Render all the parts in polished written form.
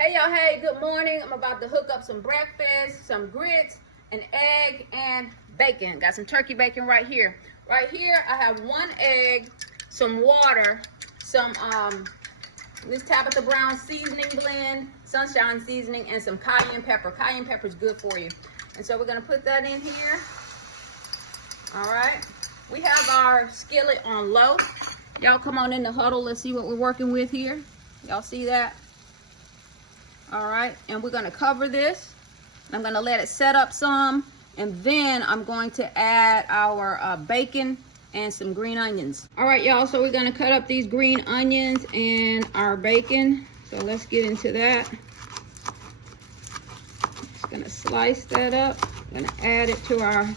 Hey y'all, hey, good morning. I'm about to hook up some breakfast, some grits, an egg, and bacon. Got some turkey bacon right here. Right here, I have 1 egg, some water, some this Tabitha Brown seasoning blend, sunshine seasoning, and some cayenne pepper. Cayenne pepper is good for you. And so we're gonna put that in here. All right. We have our skillet on low. Y'all come on in the huddle. Let's see what we're working with here. Y'all see that? All right, and we're gonna cover this. I'm gonna let it set up some, and then I'm going to add our bacon and some green onions. All right, y'all, so we're gonna cut up these green onions and our bacon. So let's get into that. Just gonna slice that up. I'm gonna add it to our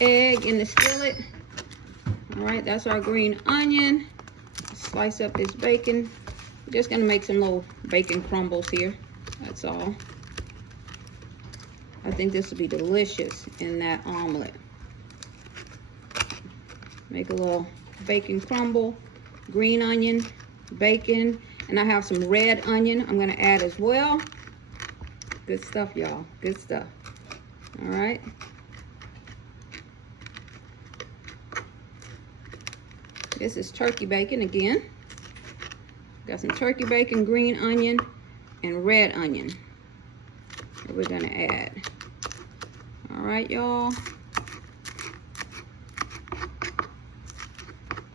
egg in the skillet. All right, that's our green onion. Slice up this bacon. We're just gonna make some little bacon crumbles here. That's all. I think this will be delicious in that omelet. Make a little bacon crumble, green onion, bacon, and I have some red onion I'm gonna add as well. Good stuff, y'all, good stuff. All right. This is turkey bacon again. Got some turkey bacon, green onion, and red onion that we're gonna add. All right, y'all.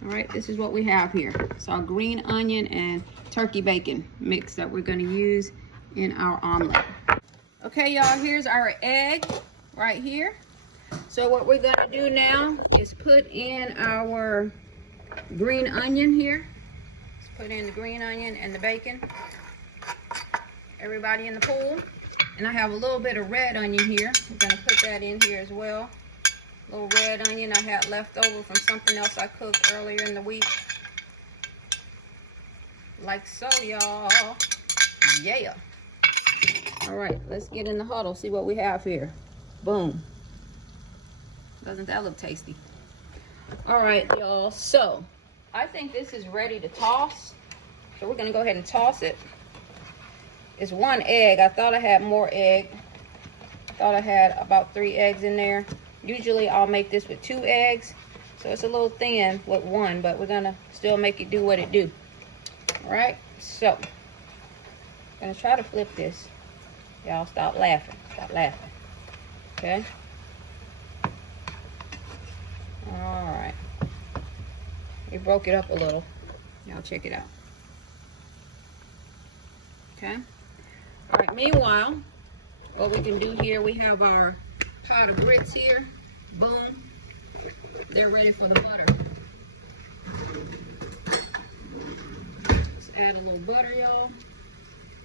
All right, this is what we have here. It's our green onion and turkey bacon mix that we're gonna use in our omelet. Okay, y'all, here's our egg right here. So what we're gonna do now is put in our green onion here. Let's put in the green onion and the bacon. Everybody in the pool. And I have a little bit of red onion here. I'm gonna put that in here as well. A little red onion I had left over from something else I cooked earlier in the week. Like so, y'all. Yeah. All right, let's get in the huddle, see what we have here. Boom. Doesn't that look tasty? All right, y'all, so I think this is ready to toss. So we're gonna go ahead and toss it. It's 1 egg. I thought I had more egg. I thought I had about 3 eggs in there. Usually I'll make this with 2 eggs. So it's a little thin with 1, but we're gonna still make it do what it do. All right, so I'm gonna try to flip this. Y'all stop laughing, stop laughing. Okay. All right. We broke it up a little. Y'all check it out. Okay. All right, meanwhile, what we can do here, we have our pot of grits here. Boom. They're ready for the butter. Let's add a little butter, y'all.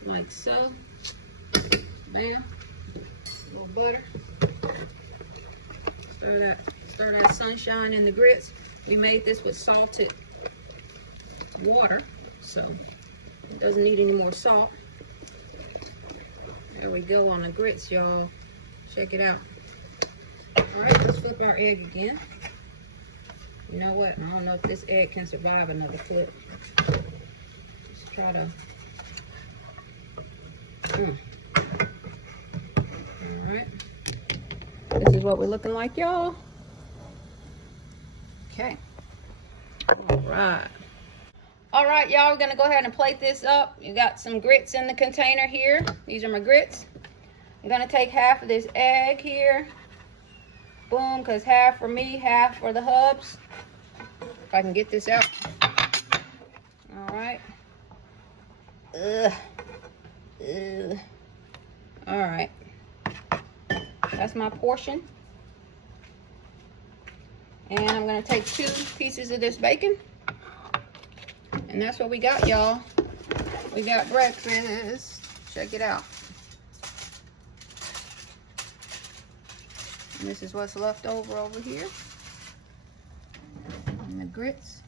Like so. Bam. A little butter. Stir that sunshine in the grits. We made this with salted water, so it doesn't need any more salt. There we go on the grits, y'all. Check it out. All right, let's flip our egg again. You know what? I don't know if this egg can survive another flip. Just try to. All right. This is what we're looking like, y'all. Okay. All right. All right, y'all, we're gonna go ahead and plate this up. You got some grits in the container here. These are my grits. I'm gonna take half of this egg here. Boom, because half for me, half for the hubs. If I can get this out. All right. Ugh. Ugh. All right. That's my portion. And I'm gonna take 2 pieces of this bacon. And that's what we got, y'all. We got breakfast. Check it out. And this is what's left over here. And the grits.